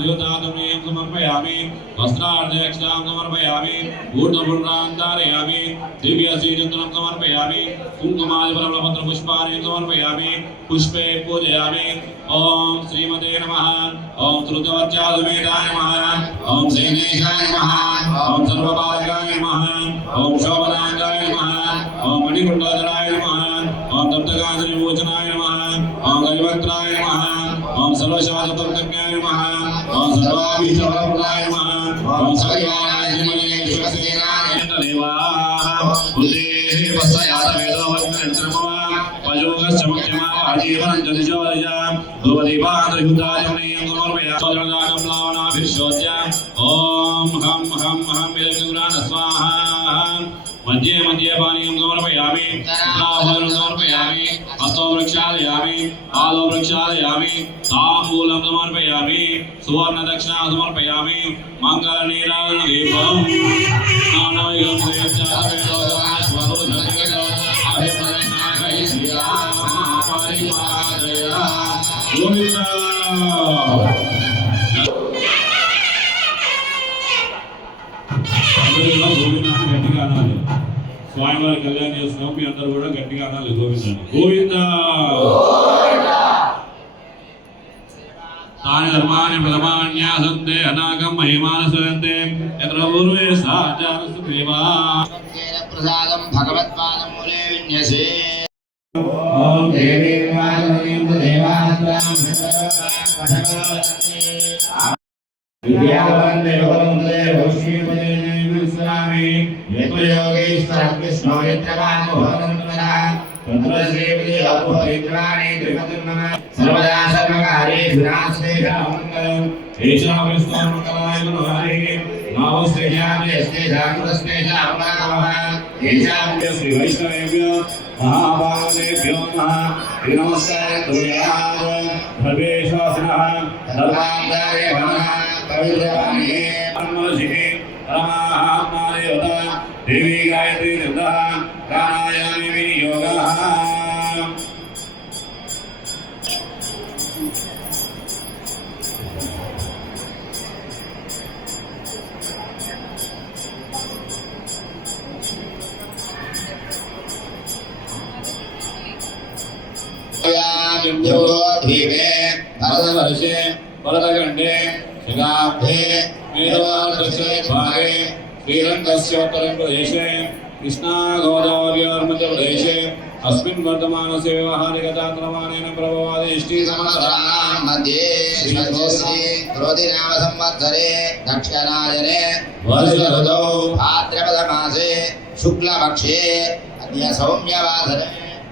द्योतातमेयं समर्पयामि वस्त्रार्धयक्षां समर्पयामि पूर्णपुण्डान् धारयामि दिव्यश्रीचन्द्रं समर्पयामि कुङ्कुमादिफलपत्रपुष्पाणि समर्पयामि पुष्पे पूजयामि ॐ श्रीमते नमः ॐ श्रुतवत्यादुमेताय नमः ॐ सेनेशाय नमः ॐ सर्वपालकाय नमः ॐ शो తప్తగాత్రి విమోచనాయ నమః ఓం కైవక్త్రాయ నమః ఓం సర్వశాస్త్రజ్ఞాయ నమః ఓం సర్వాభిషవరప్రాయ నమః ఓం సర్వాయ శ్రీమణేశ్వరసేనాయ దేవాః బుద్ధేః వస్సయాత వేదో వజ్రమమ పయోగస్య ముఖ్యమా ఆజీవనం జనిజోయ ధ్రువదీపాంధ్రయుద్ధాయ मध्ये मध्ये पानीयं समर्पयामि ताम्बूलं समर्पयामि हस्तो प्रक्षालयामि पादौ प्रक्षालयामि ताम्बूलं समर्पयामि सुवर्णदक्षिणा समर्पयामि मङ्गलनीरादीपं नानायं गोविन्द స్వామివారి కళ్యాణం చేస్తున్నాం మీ అందరూ కూడా గట్టిగా అనాలి. గోవింద. గోవింద! తాని ప్రథమాన్యాసంతే అనాగం మహిమానసంతే విన్యసే. ఓం దేవీ వాసుదేవం దేవాస్వాం విద్యావందే వందే భూషీపదే స్వామి महाभागेभ्यो नमः नमस्कार तुल्याव भवेश्वासिनः सर्वान्तरे वनः पवित्रवाणिये अन्मनसिके परमाहात्माने देवी गायत्री देवतः प्राणाया धीमे भरतवर्षे वरदगण्डे शिगाब्धे मेघवार्धसे भागे श्रीरङ्गस्योत्तरं प्रदेशे कृष्णागोदावर्योर्मध्यप्रदेशे अस्मिन् वर्तमानस्य व्यवहारिकतात्रमाणेन प्रभवादे श्रीसमस्राणां मध्ये श्रीमोस्ति क्रोधिनाम संवत्सरे दक्षिणायने वर्षऋतौ भाद्रपदमासे शुक्लपक्षे अद्य सौम्यवासरे